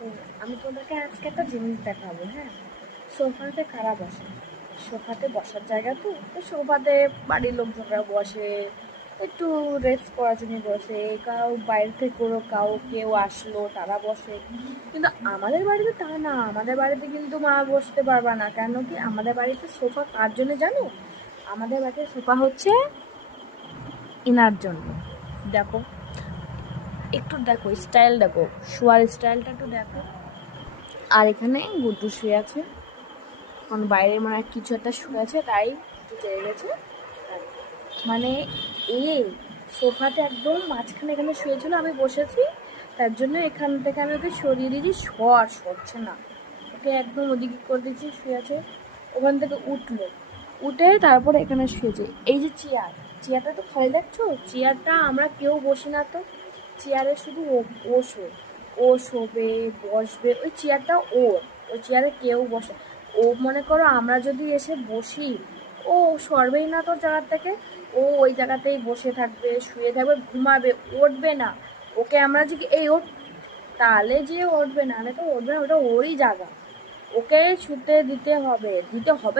তো আমি তোমাদেরকে আজকে একটা জিনিস দেখাবো, হ্যাঁ। সোফাতে কারা বসে? সোফাতে বসার জায়গা তো, সোফাতে বাড়ির লোকজনরা বসে, একটু রেস্ট করার জন্য বসে, বাইরে থেকে কেউ আসলো তারা বসে। কিন্তু আমাদের বাড়িতে তা না, আমাদের বাড়িতে কিন্তু মা বসতে পারবা না। কেন কি আমাদের বাড়িতে সোফা কার জন্য জানো? আমাদের বাড়িতে সোফা হচ্ছে এনার জন্য। দেখো, একটু দেখো স্টাইল, দেখো শোয়ার স্টাইলটা একটু দেখো। আর এখানে গুড্ডু শুয়ে আছে, কারণ বাইরে মানে কিছু একটা শুয়ে আছে, তাই একটু চেয়ে গেছে। মানে এ সোফাতে একদম মাঝখানে এখানে শুয়েছিল, আমি বসেছি, তার জন্য এখান থেকে আমি ওকে সরিয়ে দিয়েছি। সরছে না, ওকে একদম ওদিকে করে দিয়েছি, শুয়ে আছে। ওখান থেকে উঠলো, উঠে তারপরে এখানে শুয়েছে। এই যে চেয়ারটা তো খালি দেখছো, চেয়ারটা আমরা কেউ বসি না তো। চেয়ারে শুধু ও শোয়, ও শোবে, বসবে, ওই চেয়ারটা ওর, ওই চেয়ারে কেউ বসে। ও মনে করো আমরা যদি এসে বসি, ও সরবেই না তোর জায়গার থেকে। ও ওই জায়গাতেই বসে থাকবে, শুয়ে থাকবে, ঘুমাবে, উঠবে না। ওকে আমরা যদি এই ওঠ, তাহলে যে উঠবে, নাহলে তো উঠবে না, ওটা ওরই জায়গা, ওকে ছুটে দিতে হবে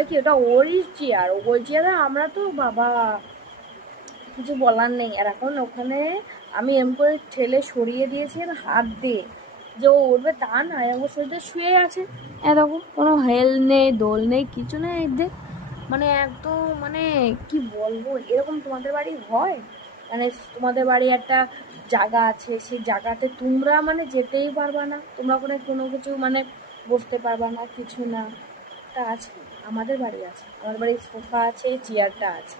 কি, ওটা ওরই চেয়ার, ওই চেয়ারে আমরা তো বাবা কিছু বলার নেই। আর এখন ওখানে আমি এম করে ঠেলে সরিয়ে দিয়েছি হাত দিয়ে, যে ও উঠবে তা না, এরকম শরীরে শুয়ে আছে। এরকম কোনো হেল নেই, দোল নেই, কিছু নেই এদের। মানে একদম, মানে কি বলবো, এরকম তোমাদের বাড়ি হয়? মানে তোমাদের বাড়ি একটা জায়গা আছে, সেই জায়গাতে তোমরা মানে যেতেই পারবা না, তোমরা কোনো কিছু মানে বসতে পারবা না, কিছু না। তা আছে, আমাদের বাড়ি আছে, আমাদের বাড়ি সোফা আছে, চেয়ারটা আছে।